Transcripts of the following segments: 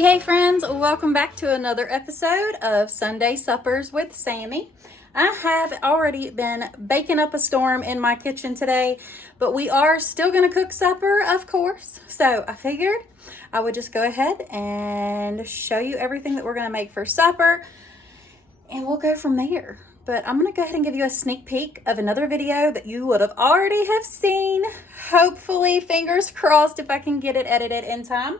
Hey friends, welcome back to another episode of Sunday Suppers with Sammy. I have already been baking up a storm in my kitchen today, but we are still going to cook supper, of course. So I figured I would just go ahead and show you everything that we're going to make for supper, and we'll go from there. But I'm going to go ahead and give you a sneak peek of another video that you would have already have seen. Hopefully, fingers crossed, if I can get it edited in time.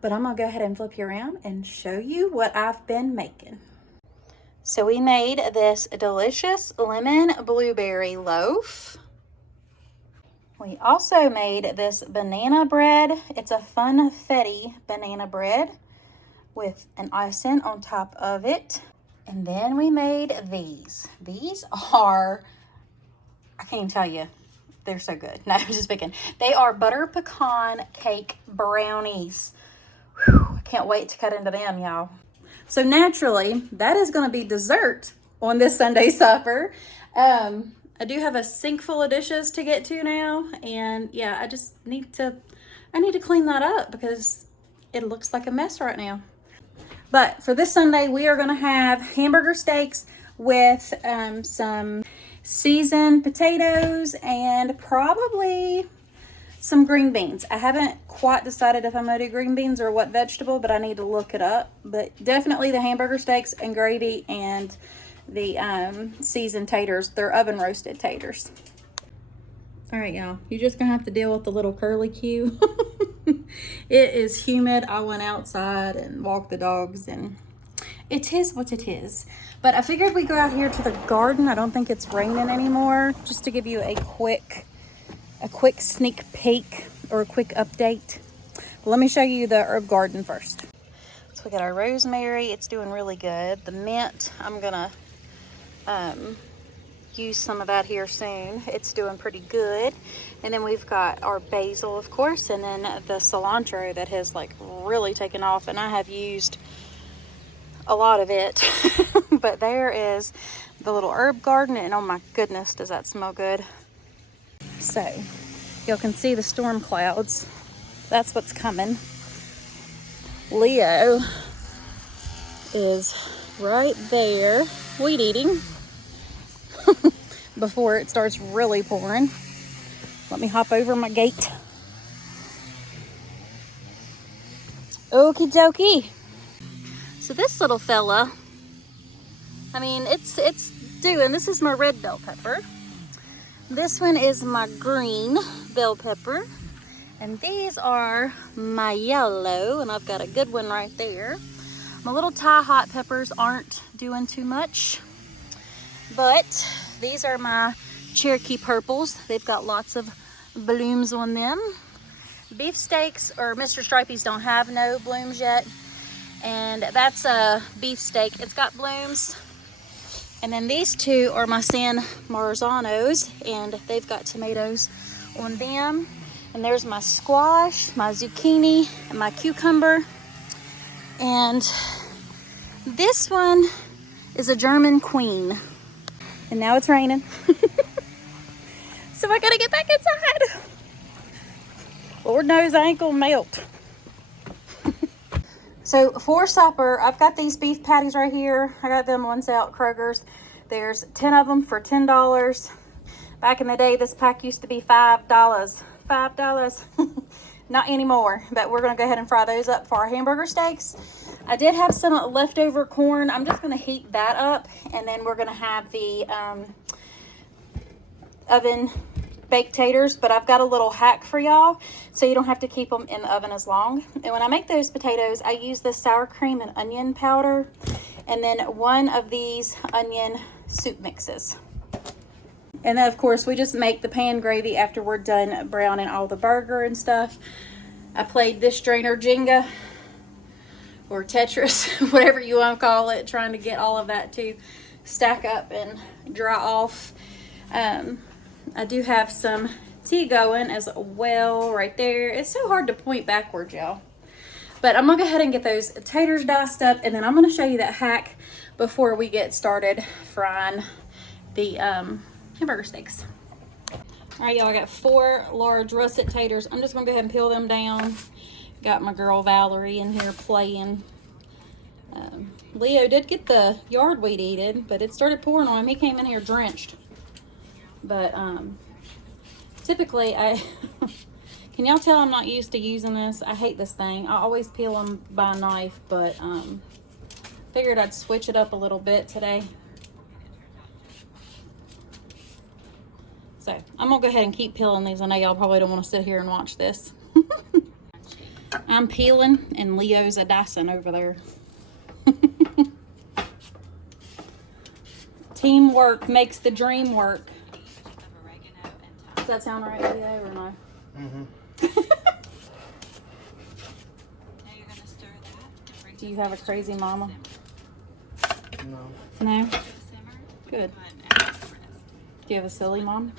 But I'm going to go ahead and flip you around and show you what I've been making. So we made this delicious lemon blueberry loaf. We also made this banana bread. It's a funfetti banana bread with an icing on top of it. And then we made these. These are, I can't even tell you, they're so good. No, I'm just picking. They are butter pecan cake brownies. Whew, I can't wait to cut into them, y'all. So naturally, that is going to be dessert on this Sunday supper. I do have a sink full of dishes to get to now. And yeah, I need to clean that up because it looks like a mess right now. But for this Sunday, we are going to have hamburger steaks with some seasoned potatoes and probably some green beans. I haven't quite decided if I'm going to do green beans or what vegetable, but I need to look it up. But definitely the hamburger steaks and gravy and the seasoned taters. They're oven roasted taters. All right, y'all. You're just going to have to deal with the little curly Q. It is humid. I went outside and walked the dogs, and it is what it is. But I figured we'd go out here to the garden. I don't think it's raining anymore. Just to give you a quick sneak peek or a quick update. But let me show you the herb garden first. So we got our rosemary. It's doing really good. The mint, I'm gonna use some of that here soon. It's doing pretty good. And then we've got our basil, of course, and then the cilantro that has like really taken off, and I have used a lot of it. But there is the little herb garden, and oh my goodness, does that smell good. So y'all can see the storm clouds. That's what's coming. Leo is right there weed eating before it starts really pouring. Let me hop over my gate. Okie dokie. So this little fella, I mean, it's doing, this is my red bell pepper. This one is my green bell pepper. And these are my yellow, and I've got a good one right there. My little Thai hot peppers aren't doing too much. But these are my Cherokee purples. They've got lots of blooms on them. Beef steaks or Mr. Stripey's don't have no blooms yet. And that's a beef steak. It's got blooms. And then these two are my San Marzanos, and they've got tomatoes on them. And there's my squash, my zucchini, and my cucumber. And this one is a German queen. And now it's raining. So I gotta get back inside. Lord knows I ain't gonna melt. So for supper, I've got these beef patties right here. I got them on sale at Kroger's. There's 10 of them for $10. Back in the day, this pack used to be $5. $5. Not anymore, but we're gonna go ahead and fry those up for our hamburger steaks. I did have some leftover corn. I'm just gonna heat that up, and then we're gonna have the oven baked taters. But I've got a little hack for y'all, so you don't have to keep them in the oven as long. And when I make those potatoes, I use this sour cream and onion powder, and then one of these onion soup mixes. And then, of course, we just make the pan gravy after we're done browning all the burger and stuff. I played this strainer Jenga or Tetris, whatever you want to call it, trying to get all of that to stack up and dry off. I do have some tea going as well right there. It's so hard to point backwards, y'all. But I'm going to go ahead and get those taters diced up, and then I'm going to show you that hack before we get started frying the hamburger steaks. All right, y'all, I got 4 large russet taters. I'm just gonna go ahead and peel them down, Got my girl Valerie in here playing. Leo did get the yard weed eaten, but it started pouring on him. He came in here drenched. But typically can y'all tell I'm not used to using this? I hate this thing. I always peel them by knife, but figured I'd switch it up a little bit today. So I'm gonna go ahead and keep peeling these. I know y'all probably don't want to sit here and watch this. I'm peeling and Leo's a dicing over there. Teamwork makes the dream work. Does that sound right, Leo, or no? Mm-hmm. Do you have a crazy mama? No. No? Good. Do you have a silly mom?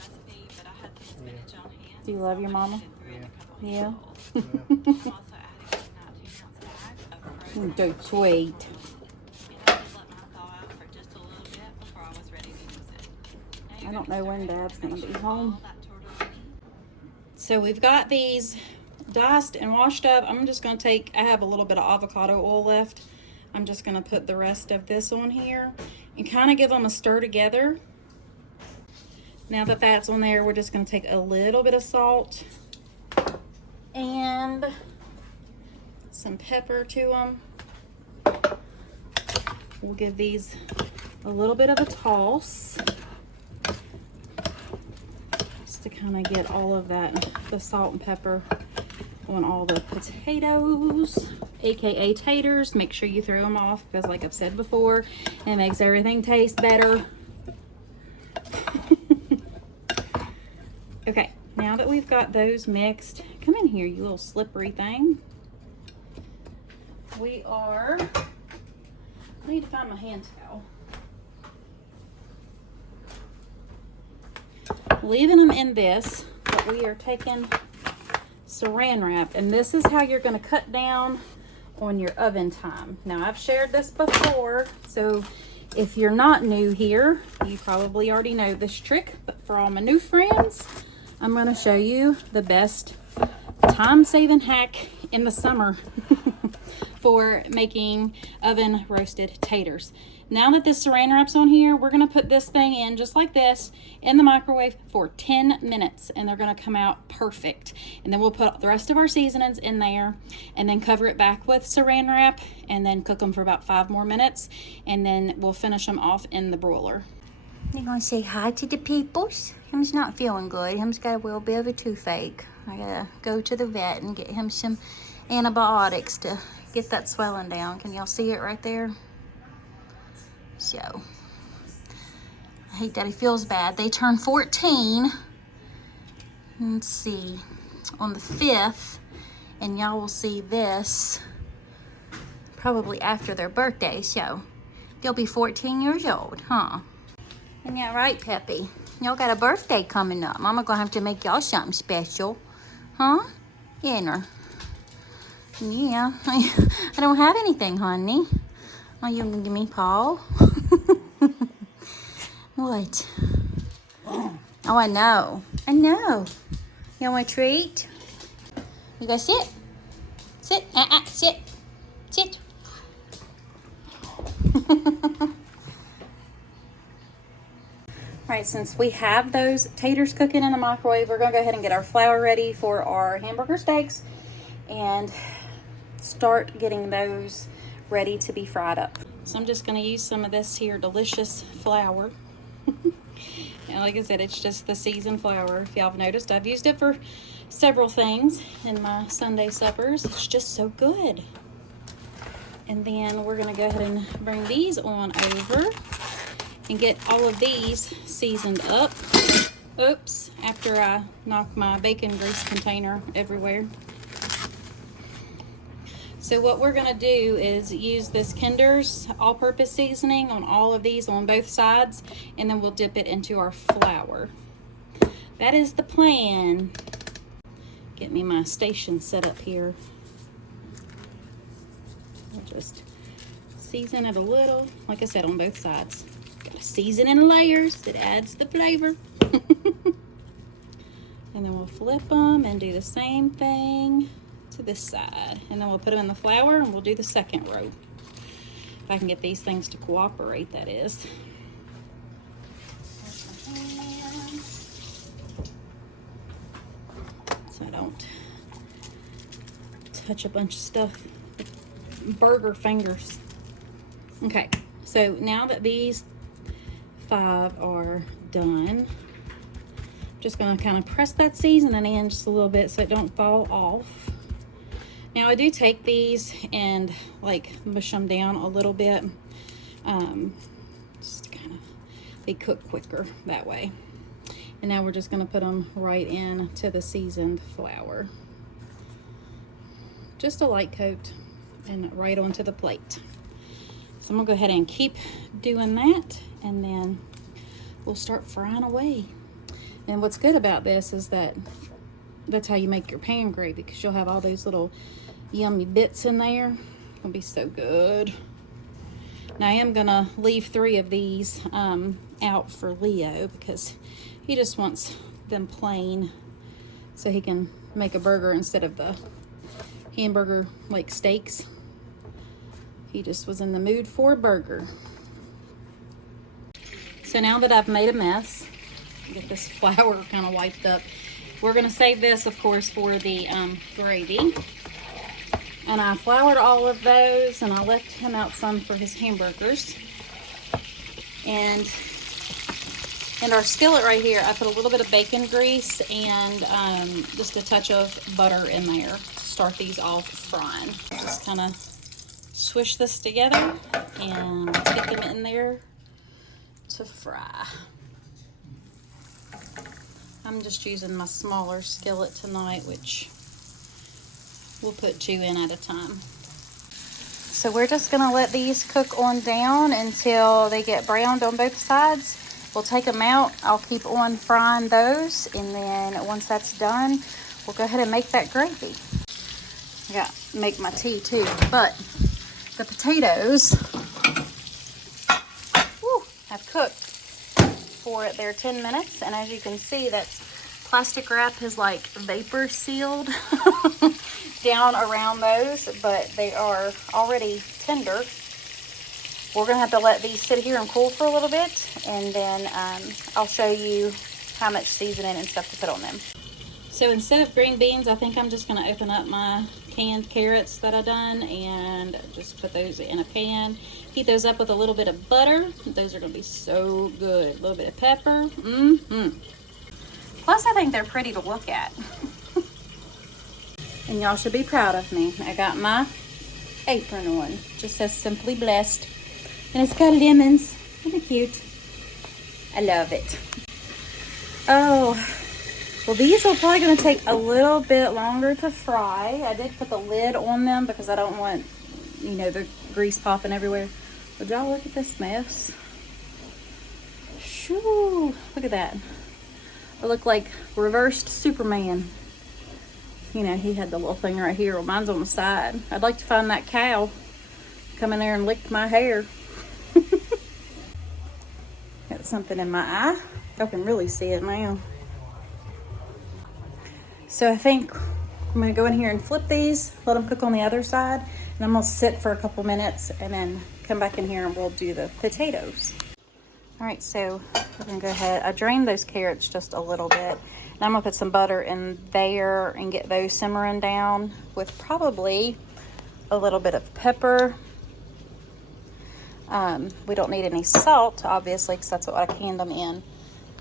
Yeah. Do you love your mama? Yeah. Yeah? So sweet. I don't know when Dad's going to be home. So we've got these diced and washed up. I'm just going to I have a little bit of avocado oil left. I'm just going to put the rest of this on here and kind of give them a stir together. Now that that's on there, we're just going to take a little bit of salt and some pepper to them. We'll give these a little bit of a toss just to kind of get all of that, the salt and pepper on all the potatoes, aka taters. Make sure you throw them off because, like I've said before, it makes everything taste better. Okay, now that we've got those mixed, come in here, you little slippery thing. I need to find my hand towel. Leaving them in this, but we are taking saran wrap, and this is how you're going to cut down on your oven time. Now, I've shared this before, so if you're not new here, you probably already know this trick, but for all my new friends, I'm going to show you the best time-saving hack in the summer for making oven roasted taters. Now that this saran wrap's on here, we're going to put this thing in just like this in the microwave for 10 minutes, and they're going to come out perfect. And then we'll put the rest of our seasonings in there and then cover it back with saran wrap and then cook them for about 5 more minutes, and then we'll finish them off in the broiler. You're gonna say hi to the peoples? Him's not feeling good. Him's got a little bit of a toothache. I gotta go to the vet and get him some antibiotics to get that swelling down. Can y'all see it right there? So, I hate that he feels bad. They turn 14, let's see, on the 5th, and y'all will see this probably after their birthday, so they'll be 14 years old, huh? Isn't that right, Peppy? Y'all got a birthday coming up. Mama gonna have to make y'all something special, huh? Yeah. Yeah, I don't have anything, honey. Oh, you gonna give me Paul? What? Oh, I know. I know. You want a treat? You go sit. Sit. Sit. Sit. Alright, since we have those taters cooking in the microwave, we're going to go ahead and get our flour ready for our hamburger steaks and start getting those ready to be fried up. So I'm just going to use some of this here delicious flour. And like I said, it's just the seasoned flour. If y'all have noticed, I've used it for several things in my Sunday suppers. It's just so good. And then we're going to go ahead and bring these on over and get all of these seasoned up. Oops, after I knock my bacon grease container everywhere. So what we're gonna do is use this Kinder's all-purpose seasoning on all of these on both sides, and then we'll dip it into our flour. That is the plan. Get me my station set up here. I'll just season it a little, like I said, on both sides. Season in layers, it adds the flavor. And then we'll flip them and do the same thing to this side. And then we'll put them in the flour and we'll do the second row. If I can get these things to cooperate, that is. So I don't touch a bunch of stuff with burger fingers. Okay, so now that these 5 are done, I'm just gonna kind of press that seasoning in just a little bit so it don't fall off. Now I do take these and like mush them down a little bit, just kind of, they cook quicker that way. And now we're just gonna put them right in to the seasoned flour. Just a light coat and right onto the plate. So I'm gonna go ahead and keep doing that, and then we'll start frying away. And what's good about this is that that's how you make your pan gravy, because you'll have all those little yummy bits in there. It's gonna be so good. Now I am gonna leave 3 of these out for Leo, because he just wants them plain so he can make a burger instead of the hamburger like steaks. He just was in the mood for a burger. So now that I've made a mess, get this flour kind of wiped up, we're gonna save this, of course, for the gravy. And I floured all of those, and I left him out some for his hamburgers. And in our skillet right here, I put a little bit of bacon grease and just a touch of butter in there to start these off frying. Just kind of swish this together and get them in there to fry. I'm just using my smaller skillet tonight, which we'll put 2 in at a time. So we're just gonna let these cook on down until they get browned on both sides. We'll take them out. I'll keep on frying those, and then once that's done, we'll go ahead and make that gravy. I got to make my tea too, but the potatoes have cooked for their 10 minutes, and as you can see, that plastic wrap is like vapor sealed down around those, but they are already tender. We're gonna have to let these sit here and cool for a little bit, and then I'll show you how much seasoning and stuff to put on them. So instead of green beans, I think I'm just gonna open up my canned carrots that I done and just put those in a pan. Heat those up with a little bit of butter. Those are gonna be so good. A little bit of pepper. Plus, I think they're pretty to look at. And y'all should be proud of me. I got my apron on. Just says Simply Blessed. And it's got lemons. Isn't it cute? I love it. Oh, well, these are probably going to take a little bit longer to fry. I did put the lid on them because I don't want, you know, the grease popping everywhere. Would y'all look at this mess? Shoo, look at that. I look like reversed Superman. You know, he had the little thing right here. Well, mine's on the side. I'd like to find that cow. Come in there and lick my hair. Got something in my eye. Y'all can really see it now. So I think I'm gonna go in here and flip these, let them cook on the other side, and I'm gonna sit for a couple minutes and then come back in here and we'll do the potatoes. All right, so we're gonna go ahead. I drained those carrots just a little bit, and I'm gonna put some butter in there and get those simmering down with probably a little bit of pepper. We don't need any salt, obviously, because that's what I canned them in.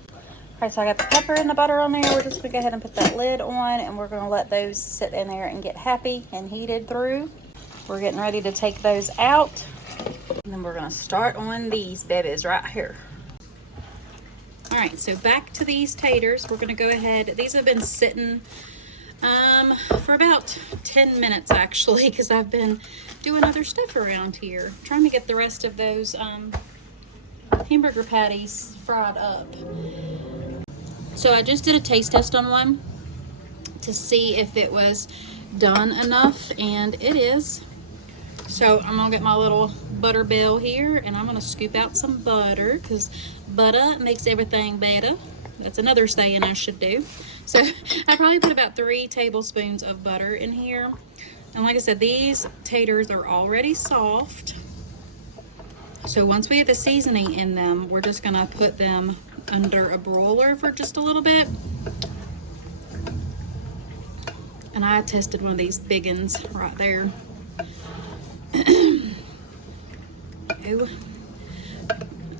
All right, so I got the pepper and the butter on there. We're just gonna go ahead and put that lid on, and we're gonna let those sit in there and get happy and heated through. We're getting ready to take those out, and then we're gonna start on these babies right here. All right, so back to these taters. We're gonna go ahead. These have been sitting for about 10 minutes actually, because I've been doing other stuff around here, trying to get the rest of those hamburger patties fried up. So I just did a taste test on one to see if it was done enough, and it is. So I'm gonna get my little butter bell here, and I'm gonna scoop out some butter, because butter makes everything better. That's another saying I should do. So I probably put about 3 tablespoons of butter in here. And like I said, these taters are already soft. So once we get the seasoning in them, we're just gonna put them under a broiler for just a little bit. And I tested one of these big ones right there. Ooh.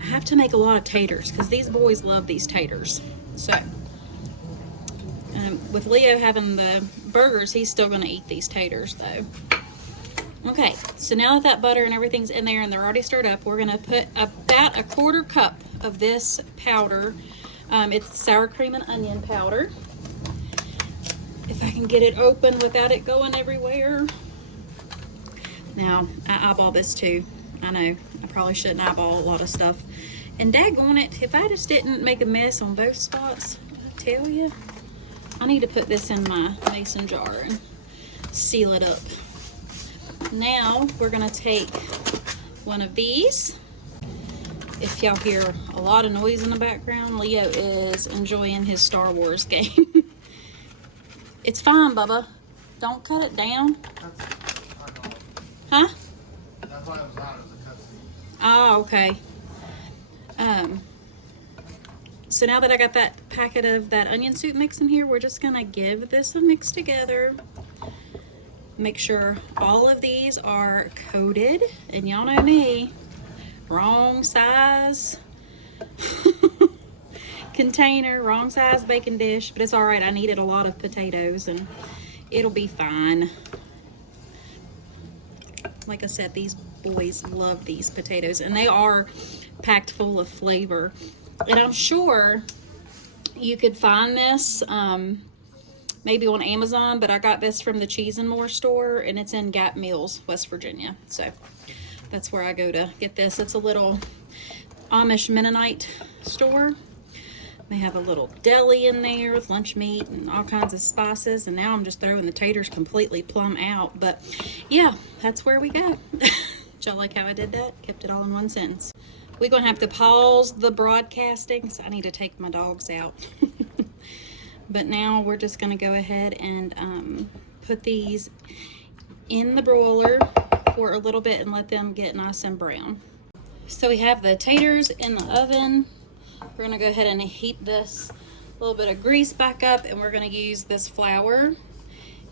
I have to make a lot of taters because these boys love these taters. So with Leo having the burgers, he's still going to eat these taters though. Okay, so now that butter and everything's in there and they're already stirred up, we're going to put about a 1/4 cup of this powder. It's sour cream and onion powder. If I can get it open without it going everywhere. Now, I eyeball this too. I know, I probably shouldn't eyeball a lot of stuff. And daggone it, if I just didn't make a mess on both spots, I tell you, I need to put this in my mason jar and seal it up. Now, we're gonna take one of these. If y'all hear a lot of noise in the background, Leo is enjoying his Star Wars game. It's fine, Bubba. Don't cut it down. Huh? That's why it was on as a cutscene. Oh, okay. So now that I got that packet of that onion soup mix in here, we're just gonna give this a mix together. Make sure all of these are coated, and y'all know me, wrong size container, wrong size baking dish, but it's all right. I needed a lot of potatoes and it'll be fine. Like I said, these boys love these potatoes and they are packed full of flavor. And I'm sure you could find this maybe on Amazon, but I got this from the Cheese and More store and it's in Gap Mills, West Virginia. So that's where I go to get this. It's a little Amish Mennonite store. They have a little deli in there with lunch meat and all kinds of spices. And now I'm just throwing the taters completely plumb out. But yeah, that's where we go. Did y'all like how I did that? Kept it all in one sentence. We're going to have to pause the broadcasting, so I need to take my dogs out. But now we're just going to go ahead and put these in the broiler for a little bit and let them get nice and brown. So we have the taters in the oven. We're going to go ahead and heat this little bit of grease back up, and we're going to use this flour,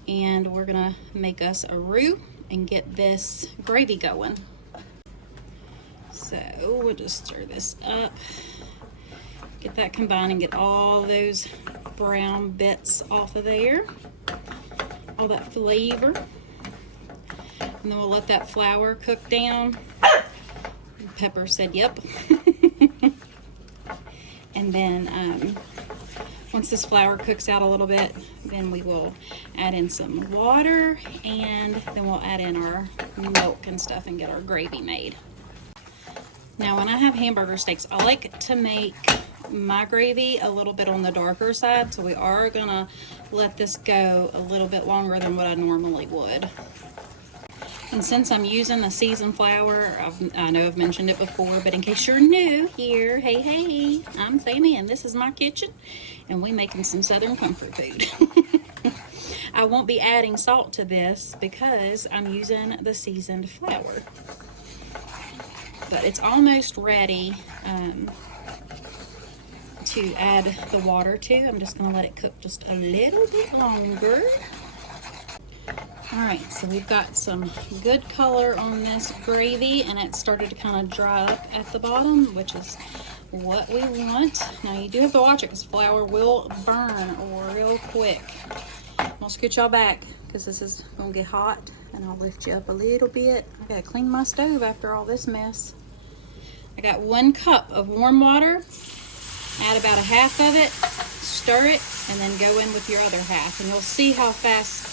and we're going to make us a roux and get this gravy going. So we'll just stir this up, get that combined, and get all those brown bits off of there, all that flavor. And then we'll let that flour cook down. Pepper said yep. And then once this flour cooks out a little bit, then we will add in some water, and then we'll add in our milk and stuff and get our gravy made. Now when I have hamburger steaks, I like to make my gravy a little bit on the darker side, so we are gonna let this go a little bit longer than what I normally would. And since I'm using a seasoned flour, I know I've mentioned it before, but in case you're new here, hey, I'm Sammy and this is my kitchen, and we making some Southern comfort food. I won't be adding salt to this because I'm using the seasoned flour. But it's almost ready to add the water to. I'm just gonna let it cook just a little bit longer. All right, so we've got some good color on this gravy, and it started to kind of dry up at the bottom, which is what we want. Now you do have to watch it because flour will burn real quick. I'll scoot y'all back because this is gonna get hot, and I'll lift you up a little bit. I gotta clean my stove after all this mess. I got 1 cup of warm water. Add about a half of it, stir it, and then go in with your other half, and you'll see how fast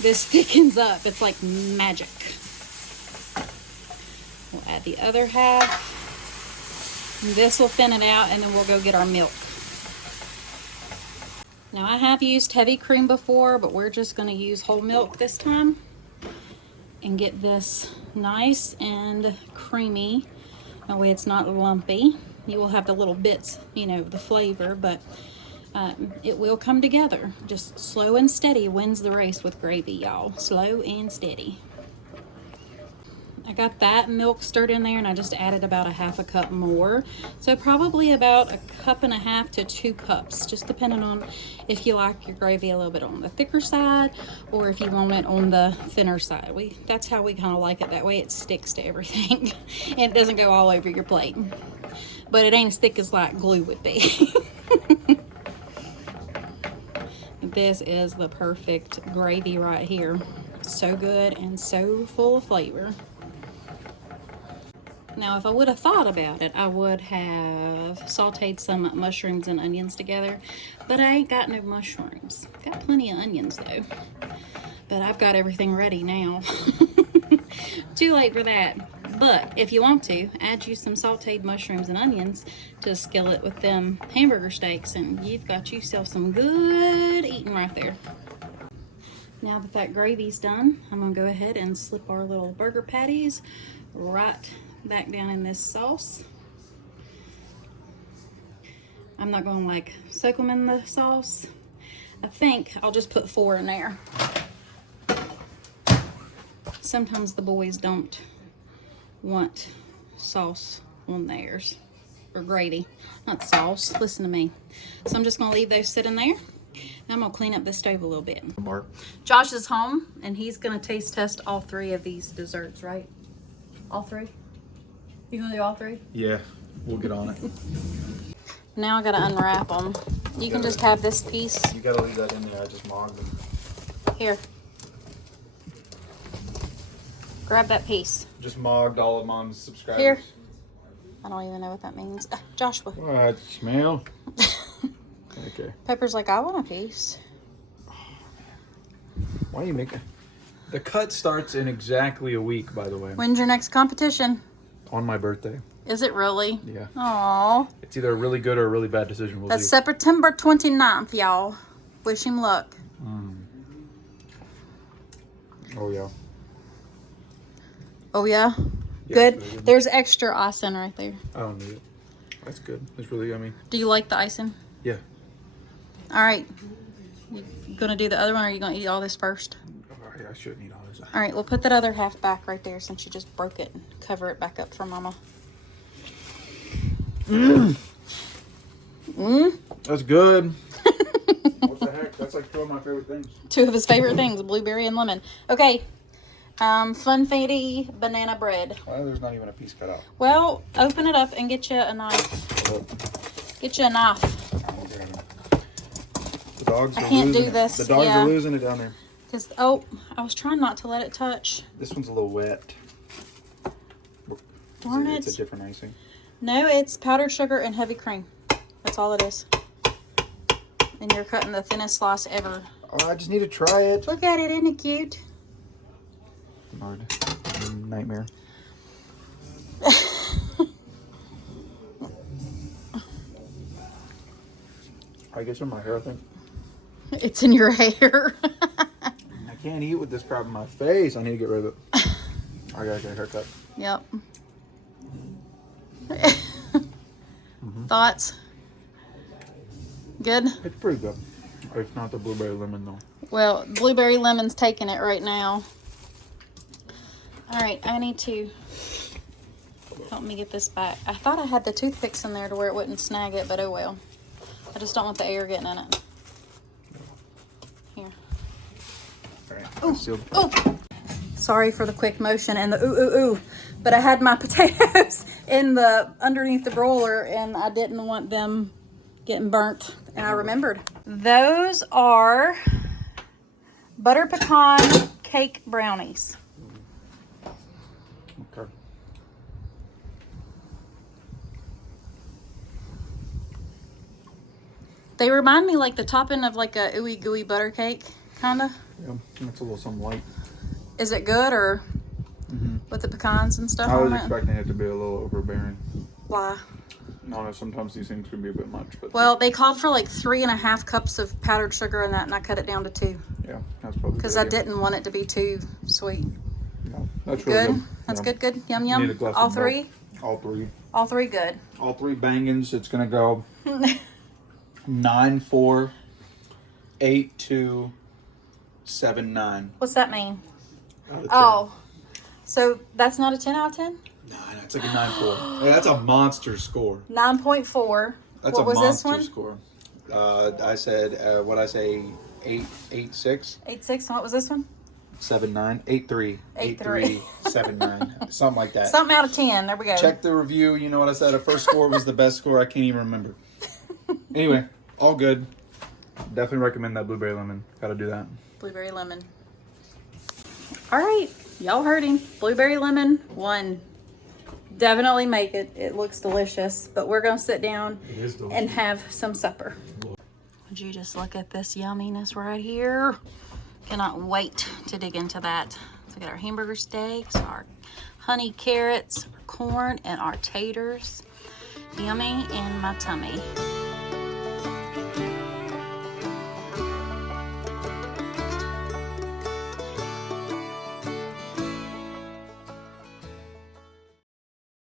this thickens up. It's like magic. We'll add the other half. This will thin it out, and then we'll go get our milk. Now I have used heavy cream before, but we're just going to use whole milk this time and get this nice and creamy. That way it's not lumpy. You will have the little bits, you know, the flavor, but it will come together. Just slow and steady wins the race with gravy, y'all. Slow and steady. I got that milk stirred in there, and I just added about a half a cup more. So probably about a cup and a half to 2 cups, just depending on if you like your gravy a little bit on the thicker side or if you want it on the thinner side. That's how we kind of like it. That way it sticks to everything and it doesn't go all over your plate. But it ain't as thick as like glue would be. This is the perfect gravy right here. So good and so full of flavor. Now, if I would have thought about it, I would have sauteed some mushrooms and onions together, but I ain't got no mushrooms. Got plenty of onions though, but I've got everything ready now. Too late for that. But if you want to, add you some sauteed mushrooms and onions to a skillet with them hamburger steaks, and you've got yourself some good eating right there. Now that that gravy's done, I'm gonna go ahead and slip our little burger patties right back down in this sauce. I'm not gonna like soak them in the sauce. I think I'll just put 4 in there. Sometimes the boys don't want sauce on theirs, or gravy, not sauce. Listen to me. So I'm just gonna leave those sit in there. Now I'm gonna clean up the stove a little bit. Josh is home and he's gonna taste test all 3 of these desserts, right? All 3? You gonna do all 3? Yeah, we'll get on it. Now I gotta unwrap them. You can just have this piece. You gotta leave that in there. I just mogged them. Here. Grab that piece. Just mogged all of Mom's subscribers. Here. I don't even know what that means. Joshua. What? Smell? Okay. Pepper's like, I want a piece. Why are you making... The cut starts in exactly a week, by the way. When's your next competition? On my birthday. Is it really? Yeah. Aww. It's either a really good or a really bad decision. We'll That's see. September 29th, y'all. Wish him luck. Oh, yeah. Oh, yeah? Yeah, Good. very good. There's extra icing right there. I don't need it. That's good. It's really yummy. Do you like the icing? Yeah. All right. You gonna do the other one, or are you gonna eat all this first? I shouldn't eat all this. All right, we'll put that other half back right there since you just broke it and cover it back up for Mama. That's good. What the heck? That's like 2 of my favorite things. 2 of his favorite things, blueberry and lemon. Okay, funfetti banana bread. Well, there's not even a piece cut out. Well, open it up and get you a knife. Get you a knife. The dogs I are can't losing do it. this, The dogs yeah. are losing it down there. Cause I was trying not to let it touch. This one's a little wet. Darn It's a it. different icing. No, it's powdered sugar and heavy cream. That's all it is. And you're cutting the thinnest slice ever. Oh, I just need to try it. Look at it, isn't it cute? Lord. Nightmare. I guess in my hair, I think. It's in your hair. I can't eat with this crap in my face. I need to get rid of it. I gotta get a haircut. Yep. Thoughts? Good? It's pretty good. It's not the blueberry lemon though. Well, blueberry lemon's taking it right now. All right, I need to help me get this back. I thought I had the toothpicks in there to where it wouldn't snag it, but oh well. I just don't want the air getting in it. Here. Alright. Oh! Sorry for the quick motion and the ooh, but I had my potatoes in the underneath the broiler and I didn't want them getting burnt, and I remembered. Those are butter pecan cake brownies. Okay. They remind me like the topping of like a ooey gooey butter cake, kinda. Yeah, it's a little something light. Is it good, or with the pecans and stuff I was on it? expecting it to be a little overbearing. Why? No, sometimes these things can be a bit much, but Well, they called for like 3.5 cups of powdered sugar in that, and I cut it down to 2 yeah, that's probably because I didn't want it to be too sweet. No, that's really Good. good. That's Yeah. good. Yum Need a yum. glass All of 3. milk. All 3. All 3 good. All 3 bangins. It's gonna go 9.48279. What's that mean? Out of 10. Oh, so that's not a 10 out of 10? Nah, that's like a 9.4. Hey, that's a monster score. 9.4. That's What a was this monster one? score. I said, what'd I say? 8.86? 8.6. And what was this one? 7.9? 8.3. 8.3. 7.9. Something like that. Something out of 10. There we go. Check the review. You know what I said? Our first score was the best score. I can't even remember. Anyway, all good. Definitely recommend that blueberry lemon. Gotta do that. Blueberry lemon. All right. Y'all heard him. Blueberry lemon 1. Definitely make it. It looks delicious. But we're going to sit down It is delicious. and have some supper. Would you just look at this yumminess right here? Cannot wait to dig into that. So we got our hamburger steaks, our honey carrots, our corn, and our taters. Yummy in my tummy.